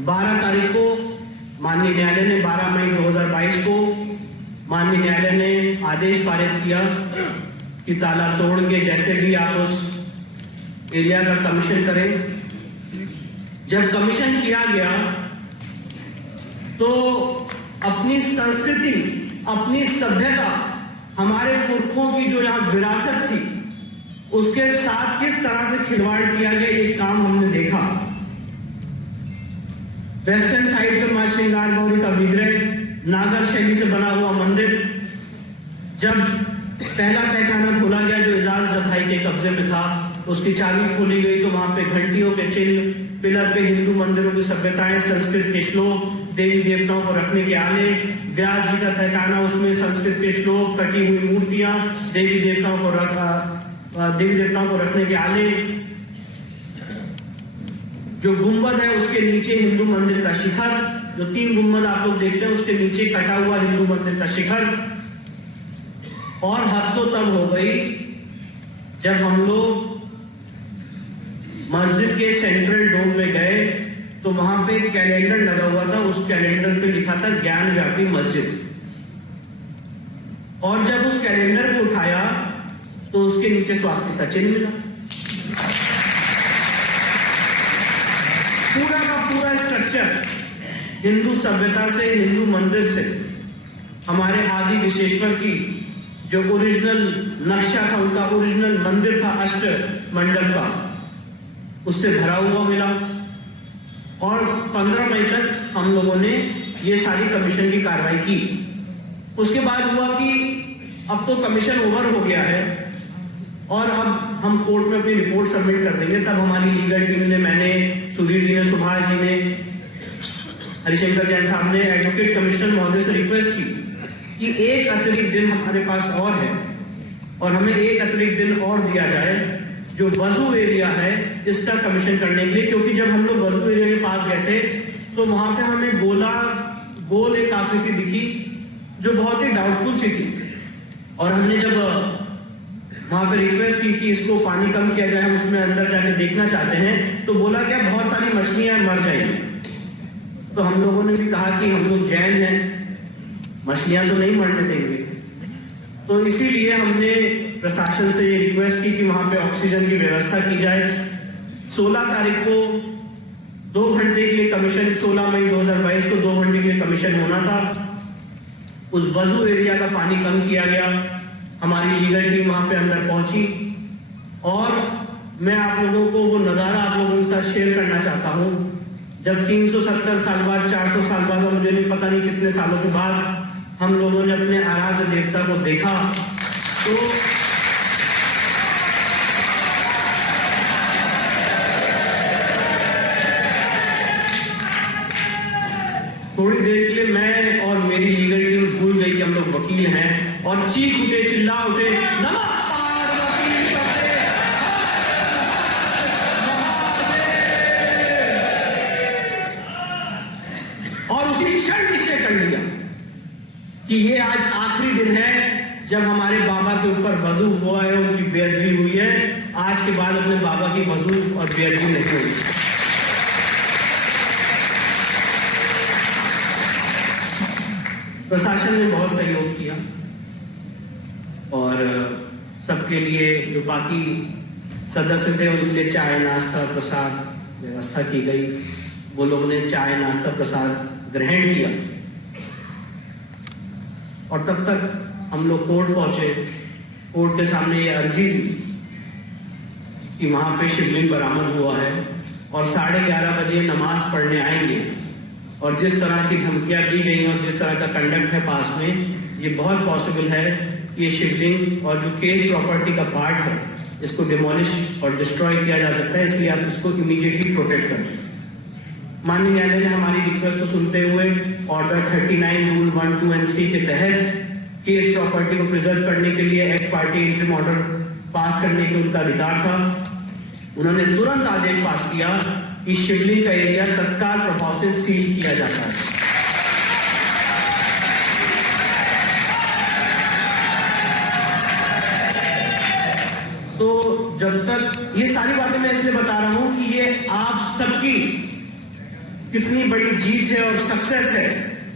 12 तारीख को माननीय न्यायालय ने 12 मई 2022 को माननीय न्यायालय ने आदेश पारित किया कि ताला तोड़ के जैसे भी आप उस एरिया का कमीशन करें। जब कमीशन किया गया तो अपनी संस्कृति, अपनी सभ्यता, हमारे पुरखों की जो यहाँ विरासत थी उसके साथ किस तरह से खिलवाड़ किया गया, ये काम हमने देखा। वेस्टर्न साइड पर मां श्रृंगार गौरी का विग्रह, नागर शैली से बना हुआ मंदिर, जब पहला तहखाना खोला गया जो एजाज जफाई के कब्जे में था, उसकी चाबी खोली गई तो वहां पे घंटियों के चिन्ह, पिलर पे हिंदू मंदिरों की सभ्यताएं, संस्कृत के श्लोक, देवी देवताओं को रखने के आले, व्यास जी का तहखाना, उसमें संस्कृत के श्लोक, कटी हुई मूर्तियां, देवी देवताओं को रखने के आले, जो गुंबद है उसके नीचे हिंदू मंदिर का शिखर, जो 3 गुंबद आप लोग देखते हैं उसके नीचे कटा हुआ हिंदू मंदिर का शिखर। और हद तो तब हो गई जब हम लोग मस्जिद के सेंट्रल डोम में गए तो वहां पे एक कैलेंडर लगा हुआ था, उस कैलेंडर पे लिखा था ज्ञान व्यापी मस्जिद। और जब उस कैलेंडर को उठाया तो उसके नीचे स्वास्तिक का चिन्ह मिला। पूरा का पूरा स्ट्रक्चर हिंदू सभ्यता से, हिंदू मंदिर से, हमारे आदि विश्वेश्वर की जो ओरिजिनल नक्शा था, उनका ओरिजिनल मंदिर था अष्ट मंडल का, उससे भरा हुआ मिला। और 15 मई तक हम लोगों ने ये सारी कमीशन की कार्रवाई की। उसके बाद हुआ कि अब तो कमीशन ओवर हो गया है और अब हम कोर्ट में अपनी रिपोर्ट सबमिट कर देंगे। तब हमारी लीगल टीम ने, मैंने, सुधीर जी ने, सुभाष जी ने, हरिशंकर जैन साहब ने एडवोकेट कमिश्नर महोदय से रिक्वेस्ट की कि एक अतिरिक्त दिन हमारे पास और है और हमें एक अतिरिक्त दिन और दिया जाए जो वजू एरिया है इसका कमीशन करने के लिए। क्योंकि जब हम लोग वजू एरिया के पास गए थे तो वहां पे हमें गोल एक आकृति दिखी जो बहुत ही डाउटफुल सी थी। और हमने जब वहां पे रिक्वेस्ट की कि इसको पानी कम किया जाए, हम उसमें अंदर जाके देखना चाहते हैं, तो बोला क्या बहुत सारी मछलियां मर जाएंगी। तो हम लोगों ने भी कहा कि हम लोग जैन हैं, मछलियां तो नहीं मरने देंगे। तो इसीलिए हमने प्रशासन से ये रिक्वेस्ट की कि वहां पे ऑक्सीजन की व्यवस्था की जाए। 16 तारीख को 2 घंटे के लिए कमीशन, 16 मई 2022 को 2 घंटे के लिए कमीशन होना था। उस वजू एरिया का पानी कम किया गया। हमारी लीगल टीम वहां पे अंदर पहुंची और मैं आप लोगों को वो नजारा आप लोगों के साथ शेयर करना चाहता हूं। जब 370 साल बाद, 400 साल बाद, मुझे नहीं पता नहीं कितने सालों के बाद हम लोगों ने अपने आराध्य देवता को देखा तो थोड़ी देर के लिए मैं और मेरी लीगल टीम भूल गई कि हम लोग वकील हैं और चीख उठे, चिल्ला उठे, नमः पार्वती पते और उसी क्षण निश्चय कर लिया कि ये आज आखिरी दिन है जब हमारे बाबा के ऊपर वजू हुआ है, उनकी बेअदबी हुई है। आज के बाद अपने बाबा की वजू और बेअदबी नहीं हुई। प्रशासन ने बहुत सहयोग किया और सबके लिए जो बाकी सदस्य थे उनके लिए चाय, नाश्ता, प्रसाद व्यवस्था की गई। वो लोगों ने चाय, नाश्ता, प्रसाद ग्रहण किया और तब तक हम लोग कोर्ट पहुंचे। कोर्ट के सामने ये अर्जी थी कि वहां पे शिवलिंग बरामद हुआ है और 11:30 बजे नमाज पढ़ने आएंगे। और जिस तरह की धमकियां दी गई और जिस तरह का कंडक्ट है पास में, ये बहुत पॉसिबल है कि ये शिवलिंग और जो केस प्रॉपर्टी का पार्ट है इसको डिमोलिश और डिस्ट्रॉय किया जा सकता है, इसलिए आप इसको इमीडिएटली प्रोटेक्ट करें। माननीय न्यायालय ने हमारी रिक्वेस्ट को सुनते हुए ऑर्डर 39 रूल 1, 2 और 3 के तहत केस प्रॉपर्टी को प्रिजर्व करने के लिए x party interim order pass करने का उनका अधिकार था। उन्होंने तुरंत आदेश पास किया कि शिवलिंग का एरिया तत्काल प्रभाव से सील किया जाता है। तो जब तक ये सारी बातें मैं इसलिए बता रहा हूं कि ये आप सबकी कितनी बड़ी जीत है और सक्सेस है,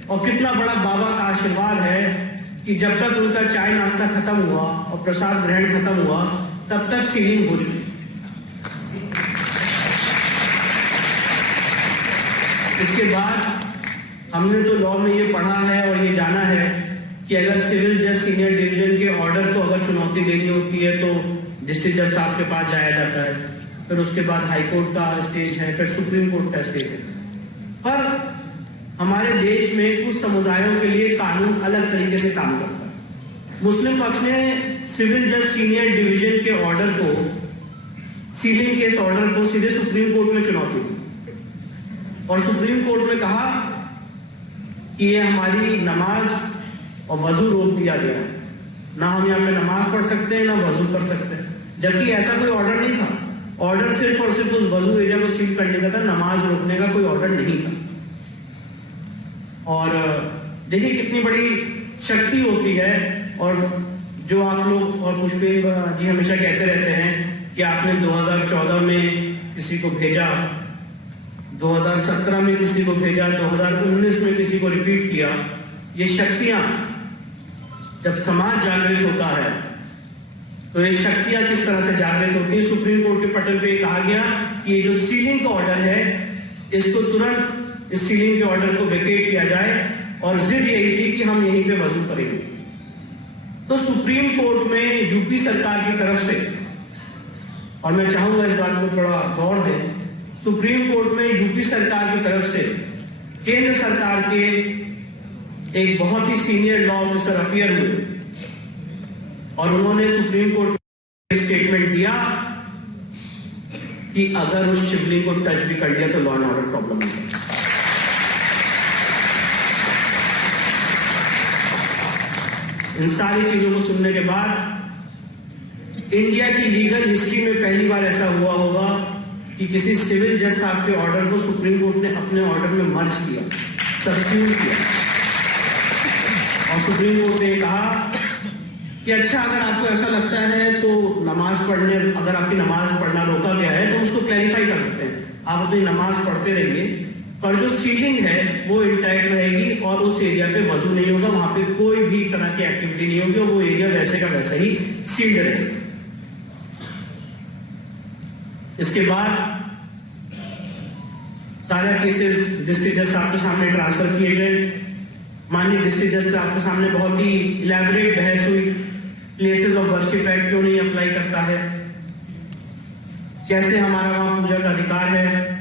और कितना बड़ा बाबा का आशीर्वाद है कि जब तक उनका चाय नाश्ता खत्म हुआ और प्रसाद ग्रहण खत्म हुआ तब तक सीलिंग हो चुकी थी। इसके बाद हमने तो लॉ में ये पढ़ा है और ये जाना है कि अगर सिविल जज सीनियर डिवीजन के ऑर्डर को अगर चुनौती देनी होती है तो डिस्ट्रिक्ट जज साहब के पास जाया जाता है, फिर उसके बाद हाई कोर्ट का स्टेज है, फिर सुप्रीम कोर्ट का स्टेज है। पर हमारे देश में कुछ समुदायों के लिए कानून अलग तरीके से काम करता है। मुस्लिम पक्ष ने सिविल जज सीनियर डिवीजन के ऑर्डर को, सीलिंग केस ऑर्डर को सीधे सुप्रीम कोर्ट में चुनौती दी और सुप्रीम कोर्ट में कहा कि ये हमारी नमाज और वजू रोक दिया गया है, ना हम यहाँ पे नमाज पढ़ सकते हैं ना वजू कर सकते हैं, जबकि ऐसा कोई ऑर्डर नहीं था। ऑर्डर सिर्फ और सिर्फ उस वजू एरिया को सील करने का था, नमाज रोकने का कोई ऑर्डर नहीं था। और देखिए कितनी बड़ी शक्ति होती है। और जो आप लोग और पुष्पेंद्र जी हमेशा कहते रहते हैं कि आपने 2014 में किसी को भेजा, 2017 में किसी को भेजा, 2019 में किसी को रिपीट किया। ये शक्तियां जब समाज जागृत होता है तो ये शक्तियां किस तरह से जागृत होती है। सुप्रीम कोर्ट के पटल पे कहा गया कि ये जो सीलिंग का ऑर्डर है इसको तुरंत, इस सीलिंग के ऑर्डर को वेकेट किया जाए, और जिद यही थी कि हम यहीं पे वसूल करेंगे। तो सुप्रीम कोर्ट में यूपी सरकार की तरफ से, और मैं चाहूंगा इस बात को थोड़ा गौर दें, सुप्रीम कोर्ट में यूपी सरकार की तरफ से केंद्र सरकार के एक बहुत ही सीनियर लॉ ऑफिसर अपीयर हुए और उन्होंने सुप्रीम कोर्ट में स्टेटमेंट दिया कि अगर उस शिवलिंग को टच भी कर दिया तो लॉ एंड ऑर्डर प्रॉब्लम हो जाएगी। इन सारी चीजों को सुनने के बाद इंडिया की लीगल हिस्ट्री में पहली बार ऐसा हुआ होगा कि किसी सिविल जज साहब के ऑर्डर को सुप्रीम कोर्ट ने अपने ऑर्डर में मर्ज किया, सब्स्टिट्यूट किया, और सुप्रीम कोर्ट ने कहा कि अच्छा अगर आपको ऐसा लगता है तो नमाज पढ़ने, अगर आपकी नमाज पढ़ना रोका गया है तो उसको क्लैरिफाई कर देते हैं, आप अपनी नमाज पढ़ते रहिए, पर जो सीलिंग है वो इंटैक्ट रहेगी और उस एरिया पे वजू नहीं होगा, वहां पे कोई भी तरह की एक्टिविटी नहीं होगी और वो एरिया वैसे का वैसा ही सील्ड रहेगा। इसके बाद सारे केसेस डिस्ट्रिक्ट जज साहब के सामने ट्रांसफर किए गए। माननीय डिस्ट्रिक्ट जज साहब के सामने बहुत ही इलैबोरेट बहस हुई, प्लेसेस ऑफ वर्शिप एक्ट क्यों नहीं अप्लाई करता है, कैसे हमारा वहां पूजा का अधिकार है।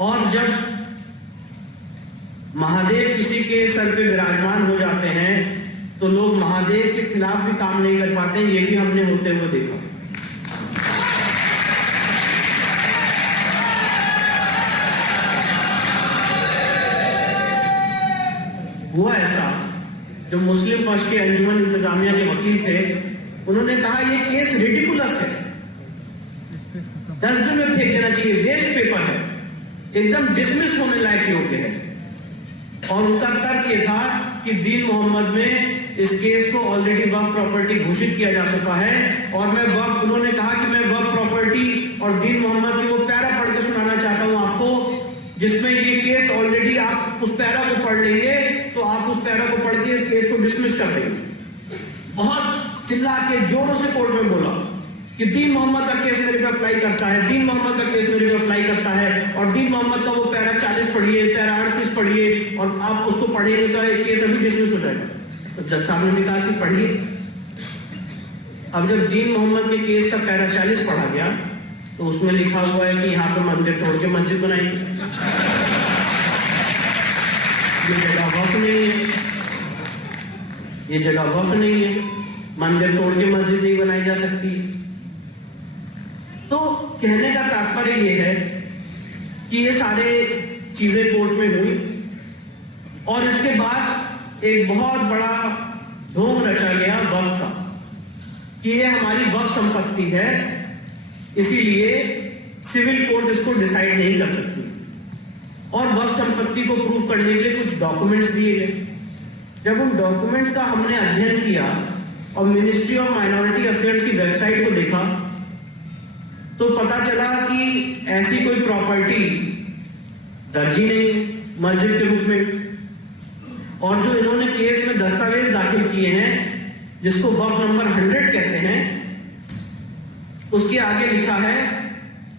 और जब महादेव किसी के सर पे विराजमान हो जाते हैं तो लोग महादेव के खिलाफ भी काम नहीं कर पाते, ये भी हमने होते हुए देखा। हुआ ऐसा, जो मुस्लिम पक्ष के अंजुमन इंतजामिया के वकील थे उन्होंने कहा ये केस रिडिकुलस है, डस्टबिन में फेंक देना चाहिए, वेस्ट पेपर है, एकदम डिसमिस होने लायक योग्य है। और उनका तर्क ये था कि दीन मोहम्मद में इस केस को ऑलरेडी वक्फ प्रॉपर्टी घोषित किया जा चुका है, और मैं वक्फ, उन्होंने कहा कि मैं वक्फ प्रॉपर्टी और दीन मोहम्मद की वो पैरा पढ़ के सुनाना चाहता हूं आपको, जिसमें ये केस ऑलरेडी, आप उस पैरा को पढ़ लेंगे तो आप उस पैरा को पढ़ के इस केस को डिसमिस कर देंगे। बहुत चिल्ला के जोरों से कोर्ट में बोला कि दीन मोहम्मद का केस मेरे पे अप्लाई करता है, दीन मोहम्मद का केस मेरे पे अप्लाई करता है, और दीन मोहम्मद का वो पैरा 40 पढ़िए, पैरा 38 पढ़िए, और आप उसको पढ़ेंगे तो ये केस अभी डिसमिस हो जाएगा। तो जज साहब ने कहा कि पढ़िए। अब जब दीन मोहम्मद के केस का पैरा 40 पढ़ा गया तो उसमें लिखा हुआ है कि यहाँ पे मंदिर तोड़ के मस्जिद बनाएंगे, ये जगह वक्फ नहीं है, ये जगह वक्फ नहीं है, मंदिर तोड़ के मस्जिद नहीं बनाई जा सकती। तो कहने का तात्पर्य ये है कि ये सारे चीजें कोर्ट में हुई, और इसके बाद एक बहुत बड़ा ढोंग रचा गया वक्फ का कि ये हमारी वक्फ संपत्ति है, इसीलिए सिविल कोर्ट इसको डिसाइड नहीं कर सकती। और वक्फ संपत्ति को प्रूव करने के लिए कुछ डॉक्यूमेंट्स दिए गए। जब उन डॉक्यूमेंट्स का हमने अध्ययन किया और मिनिस्ट्री ऑफ माइनॉरिटी अफेयर्स की वेबसाइट को देखा तो पता चला कि ऐसी कोई प्रॉपर्टी दर्ज ही नहीं है मस्जिद के रूप में। और जो इन्होंने केस में दस्तावेज दाखिल किए हैं, जिसको वफ नंबर 100 कहते हैं, उसके आगे लिखा है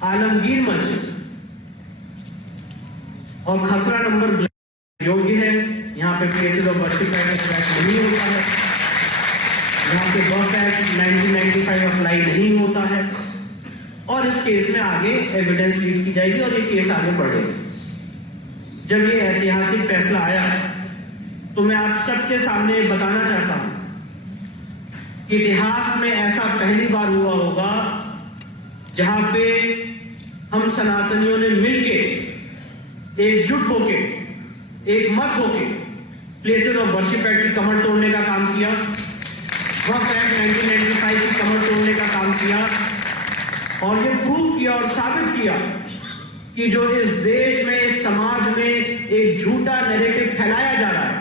आलमगीर मस्जिद और खसरा नंबर योग्य है। यहाँ पे प्लेसेस ऑफ वर्शिप एक्ट नहीं होता है, यहाँ पे वक्फ एक्ट 1995 अप्लाई नहीं होता है। और इस केस में आगे एविडेंस लीड की जाएगी और ये केस आगे बढ़ेगा। जब ये ऐतिहासिक फैसला आया तो मैं आप सबके सामने बताना चाहता हूं कि इतिहास में ऐसा पहली बार हुआ होगा जहां पे हम सनातनियों ने मिलके एकजुट होके एक मत होके प्लेसेस ऑफ वर्शिप एक्ट की कमर तोड़ने का काम किया, वक्फ एक्ट 1995 की कमर तोड़ने का काम किया और ये प्रूव किया और साबित किया कि जो इस देश में, इस समाज में एक झूठा नैरेटिव फैलाया जा रहा है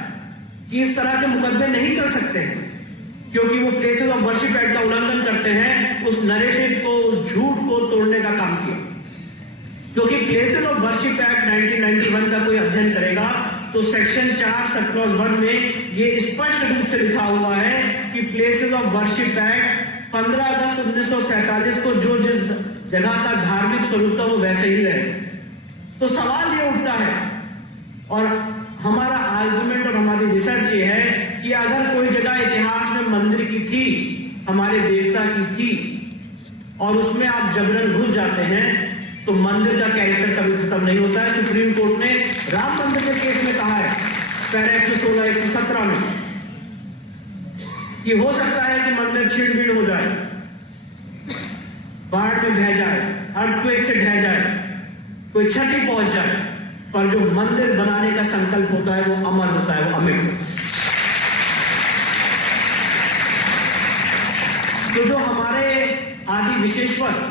कि इस तरह के मुकदमे नहीं चल सकते हैं क्योंकि वो प्लेसेस ऑफ वर्शिप एक्ट का उल्लंघन करते हैं, उस नैरेटिव को, उस झूठ को तोड़ने का काम किया। क्योंकि प्लेसेस ऑफ वर्शिप एक्ट 1991 का कोई अध्ययन करेगा तो सेक्शन 4 सब क्लॉज 1 में ये स्पष्ट रूप से लिखा हुआ है कि प्लेसेस ऑफ वर्शिप एक्ट 15 अगस्त 1947 को जो जिस जगह का धार्मिक स्वरूप था वो वैसे ही रहे। तो सवाल ये उठता है और हमारा आर्गुमेंट और हमारी रिसर्च ये है कि अगर कोई जगह इतिहास में मंदिर की थी, हमारे देवता की थी और उसमें आप जबरन घुस जाते हैं तो मंदिर का कैरेक्टर कभी खत्म नहीं होता है। सुप्रीम कोर्ट ने राम मंदिर के केस में कहा है पैरा 116 117 में कि हो सकता है कि मंदिर छीन-बीन हो जाए, बाढ़ में बह जाए, अर्थक्वेक से ढह जाए, कोई क्षति पहुंच जाए, पर जो मंदिर बनाने का संकल्प होता है वो अमर होता है, वो अमिट होता है। तो जो हमारे आदि विशेश्वर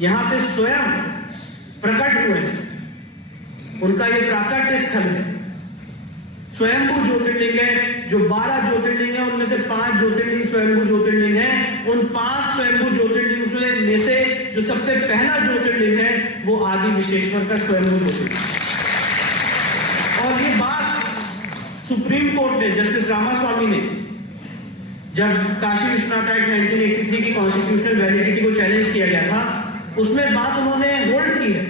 यहां पे स्वयं प्रकट हुए हैं, उनका ये प्राकट्य स्थल है। स्वयंभू ज्योतिर्लिंग है, जो 12 ज्योतिर्लिंग है उनमें से 5 ज्योतिर्लिंग स्वयंभू ज्योतिर्लिंग है। उन 5 स्वयंभू ज्योतिर्लिंग में से जो सबसे पहला ज्योतिर्लिंग है वो आदि विशेश्वर का स्वयंभू ज्योतिर्लिंग। और ये बात सुप्रीम कोर्ट ने, जस्टिस रामास्वामी ने, जब काशी विश्वनाथ एक्ट 1983 की कॉन्स्टिट्यूशनल वैलिडिटी को चैलेंज किया गया था, उसमें बात उन्होंने होल्ड की है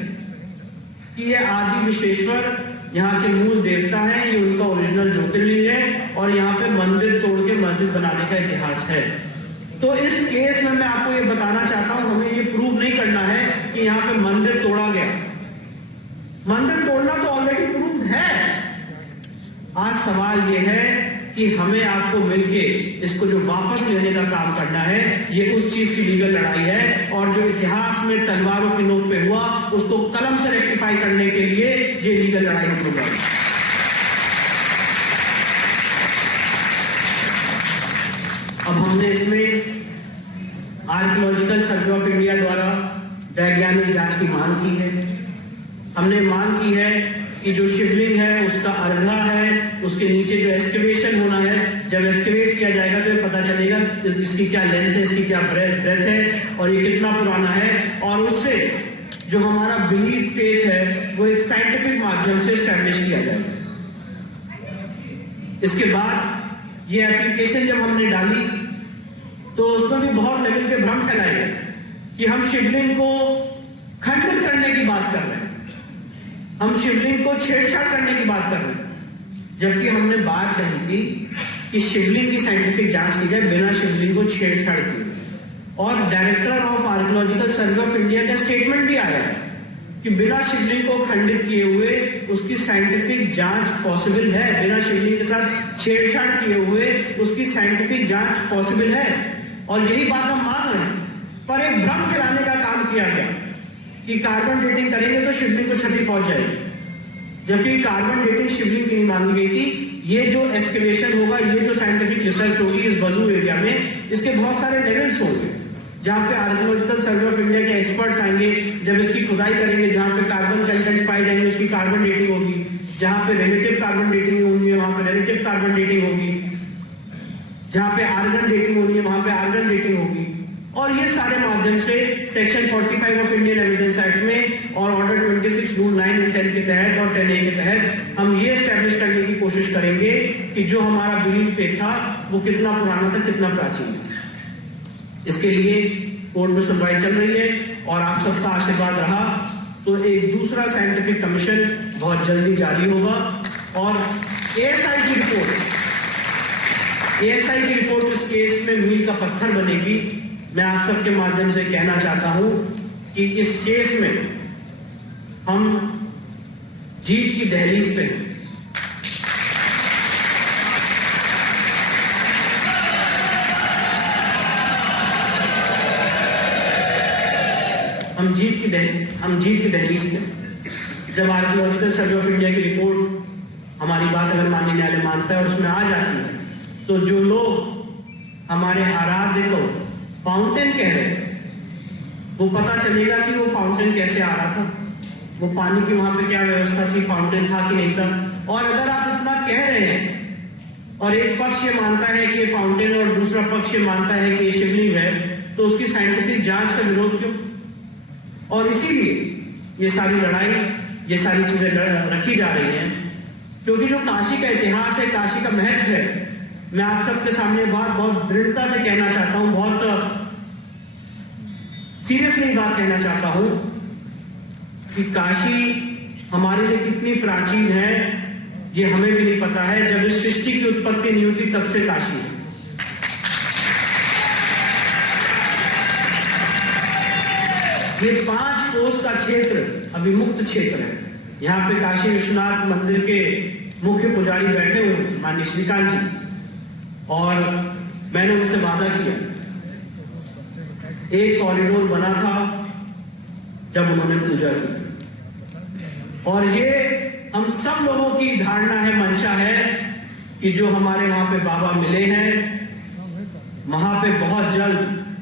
कि ये आदि विशेश्वर यहाँ के मूल देवता है, ये उनका ओरिजिनल ज्योतिर्लिंग है और यहाँ पे मंदिर तोड़ के मस्जिद बनाने का इतिहास है। तो इस केस में मैं आपको ये बताना चाहता हूं, हमें ये प्रूव नहीं करना है कि यहाँ पे मंदिर तोड़ा गया। मंदिर तोड़ना तो ऑलरेडी प्रूव है। आज सवाल ये है कि हमें आपको मिलके इसको जो वापस लेने का काम करना है, ये उस चीज की लीगल लड़ाई है और जो इतिहास में तलवारों की नोक पे हुआ उसको कलम से रेक्टिफाई करने के लिए ये लीगल लड़ाई हम लोग लड़। अब हमने इसमें आर्कियोलॉजिकल सर्वे ऑफ इंडिया द्वारा वैज्ञानिक जांच की मांग की है। हमने मांग की है कि जो शिवलिंग है उसका अर्घा है, उसके नीचे जो एक्सकेवेशन होना है, जब एक्सकेवेट किया जाएगा तो ये पता चलेगा इसकी क्या लेंथ है, इसकी क्या ब्रेथ है और ये कितना पुराना है। और उससे जो हमारा बिलीफ फेथ है वो एक साइंटिफिक माध्यम से स्टैब्लिश किया जाएगा। इसके बाद ये एप्लीकेशन जब हमने डाली तो उसमें भी बहुत लेवल के भ्रम फैलाए गए कि हम शिवलिंग को खंडित करने की बात कर रहे हैं, हम शिवलिंग को छेड़छाड़ करने की बात कर रहे हैं, जबकि हमने बात कही थी कि शिवलिंग की साइंटिफिक जांच की जाए बिना शिवलिंग को छेड़छाड़ किए। और director of archaeological survey of India का स्टेटमेंट भी आया है कि बिना शिवलिंग को खंडित किए हुए उसकी साइंटिफिक जांच पॉसिबल है, बिना शिवलिंग के साथ छेड़छाड़ किए हुए उसकी साइंटिफिक जांच पॉसिबल है। और यही बात हम मान रहे हैं, पर एक भ्रम फैलाने का काम किया गया कि कार्बन डेटिंग करेंगे तो शिवलिंग को क्षति पहुंच जाएगी, जबकि कार्बन डेटिंग शिवलिंग की नहीं मांगी गई थी। ये जो एक्सकेवेशन होगा, ये जो साइंटिफिक रिसर्च होगी इस वजू एरिया में, इसके बहुत सारे लेवल्स होंगे जहां पे आर्कियोलॉजिकल सर्वे ऑफ इंडिया के एक्सपर्ट्स आएंगे, जब इसकी खुदाई करेंगे, जहां पे कार्बन कंटेंट्स पाए जाएंगे उसकी कार्बन डेटिंग होगी, जहां पे रिलेटिव कार्बन डेटिंग होगी वहां पे रिलेटिव कार्बन डेटिंग होगी, जहां पे आर्गन डेटिंग होनी है वहां पे आर्गन डेटिंग होगी। और ये सारे माध्यम से section 45 of Indian evidence act में और ऑर्डर 26 रूल 9 एंड 10 के तहत और 10A के तहत हम ये एस्टैब्लिश करने की कोशिश करेंगे कि जो हमारा बिलीफ फेथ था वो कितना पुराना था, कितना प्राचीन था। इसके लिए कोर्ट में सुनवाई चल रही है और आप सबका आशीर्वाद रहा तो एक दूसरा साइंटिफिक कमीशन बहुत जल्दी जारी होगा और एएसआई की रिपोर्ट इस केस में मील का पत्थर बनेगी। मैं आप सबके माध्यम से कहना चाहता हूं कि इस केस में हम जीत की दहलीज पे हैं। हम जीत की दहलीज पे। जब आर्कियोलॉजिकल सर्वे ऑफ इंडिया की रिपोर्ट हमारी बात अगर माननीय न्यायालय मानता है और उसमें आ जाती है तो जो लोग हमारे आराध्य को फाउंटेन कह रहे थे वो पता चलेगा कि वो फाउंटेन कैसे आ रहा था, वो पानी की वहां पे क्या व्यवस्था थी, फाउंटेन था कि नहीं था। और अगर आप इतना कह रहे हैं और एक पक्ष ये मानता है कि ये फाउंटेन और दूसरा पक्ष ये मानता है कि ये शिवलिंग है तो उसकी साइंटिफिक जांच का विरोध क्यों? और इसीलिए ये सारी लड़ाई, ये सारी चीजें रखी जा रही हैं क्योंकि जो काशी का इतिहास है, काशी का महत्व है, मैं आप सबके सामने बहुत दृढ़ता से कहना चाहता हूं, बहुत सीरियसली बात कहना चाहता हूं कि काशी हमारे लिए कितनी प्राचीन है ये हमें भी नहीं पता है। जब इस सृष्टि की उत्पत्ति नहीं हुई तब से काशी है। ये 5 कोस का क्षेत्र अविमुक्त क्षेत्र है। यहाँ पे काशी विश्वनाथ मंदिर के मुख्य पुजारी बैठे हुए माननीय श्रीकांत जी, और मैंने उनसे वादा किया, एक कॉरिडोर बना था जब उन्होंने पूजा की थी। और ये हम सब लोगों की धारणा है, मंशा है कि जो हमारे वहां पे बाबा मिले हैं वहां पे बहुत जल्द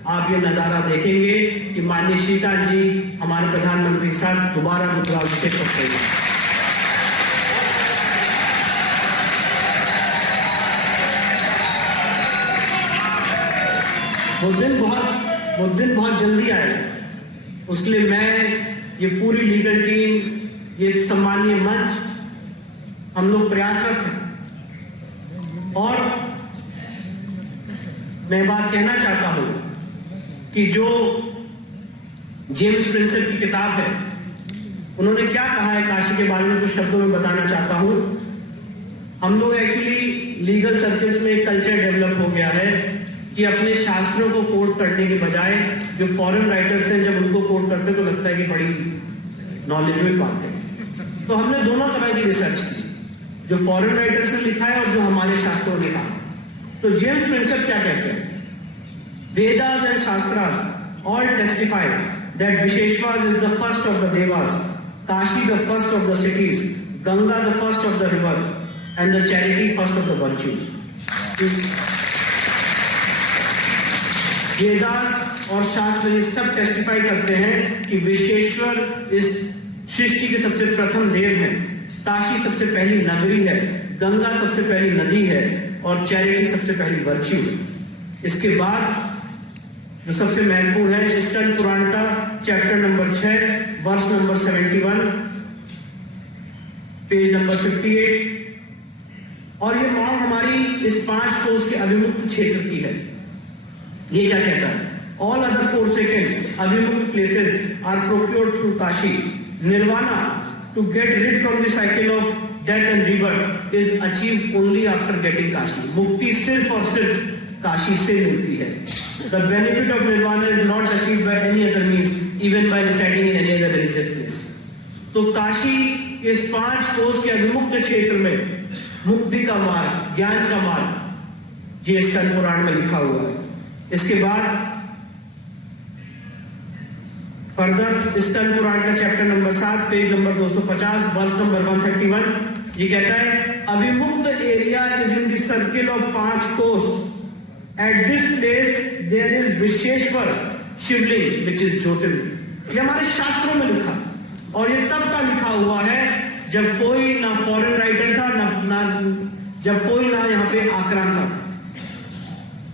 आप ये नजारा देखेंगे कि माननीय श्रीकांत जी हमारे प्रधानमंत्री के साथ दोबारा रुद्राभिषेक करते हैं। वो दिन बहुत जल्दी आएगा। उसके लिए मैं, ये पूरी लीगल टीम, ये सम्मानीय मंच, हम लोग प्रयासरत हैं। और मैं बात कहना चाहता हूं कि जो जेम्स प्रिंसेप की किताब है उन्होंने क्या कहा है काशी के बारे में कुछ शब्दों में बताना चाहता हूं। हम लोग एक्चुअली लीगल सर्कल्स में एक कल्चर डेवलप हो गया है कि अपने शास्त्रों को कोट करने के बजाय जो फॉरेन राइटर्स हैं जब उनको कोट करते तो लगता है कि बड़ी नॉलेजेबल बात है। तो हमने दोनों तरह की रिसर्च की, जो फॉरेन राइटर्स ने लिखा है और जो हमारे शास्त्रों ने लिखा। तो जेम्स प्रिंसेप क्या कहते हैं? Vedas and Shastras all testify that Visheshwas is the first of the Devas, Kashi the first of the cities, Ganga the first of the river, and the charity first of the virtues. Vedas और शास्त्र ये सब testify करते हैं कि विश्वेश्वर इस सृष्टि के सबसे प्रथम देव हैं, काशी सबसे पहली नगरी है, गंगा सबसे पहली नदी है और चैरिटी सबसे पहली वर्च्यू। इसके बाद जो सबसे महत्वपूर्ण है स्कंद पुराण का चैप्टर नंबर 6 वर्ष नंबर 71 पेज नंबर 58, और ये मांग हमारी इस 5 कोस के अविमुक्त क्षेत्र की है। ये क्या कहता है? ऑल अदर forsaken अविमुक्त places are procured through Kashi. Nirvana to get rid from the cycle of death and rebirth is achieved only after getting Kashi. मुक्ति सिर्फ और सिर्फ काशी से मिलती है। The benefit of nirvana is not achieved by any other means, even by residing in any other religious place। तो काशी इस 5 कोस के अविमुक्त क्षेत्र में मुक्ति का मार्ग, ज्ञान का मार्ग, ये स्कंद पुराण में लिखा हुआ है। इसके बाद फर्दर स्कंद पुराण का चैप्टर नंबर 7 पेज नंबर 250 वर्ष नंबर 131 ये कहता है अविमुक्त area is in the circle of 5 kos. At this place there is Vishweshwar Shivling which is Jyotirlinga. ये हमारे शास्त्रों में लिखा, और ये तब का लिखा हुआ है जब कोई ना फॉरेन राइटर था, ना जब कोई ना यहाँ पे आक्रांता था।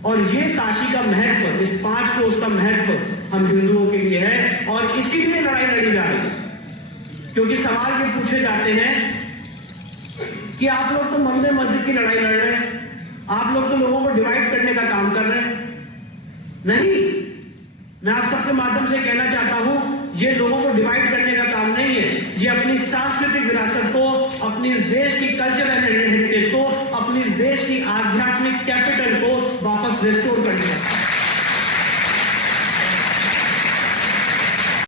और ये काशी का महत्व, इस 5 कोस का महत्व हम हिंदुओं के लिए है और इसीलिए लड़ाई लड़ी जा रही है। क्योंकि सवाल ये पूछे जाते हैं कि आप लोग तो मंदिर मस्जिद की लड़ाई लड़ रहे हैं, आप लोग तो लोगों को डिवाइड करने का काम कर रहे हैं। नहीं, मैं आप सबके माध्यम से कहना चाहता हूं, ये लोगों को डिवाइड करने का काम नहीं है, ये अपनी सांस्कृतिक विरासत को, अपनी इस देश की कल्चरल हेरिटेज को, अपनी इस देश की आध्यात्मिक कैपिटल को वापस रिस्टोर करने का।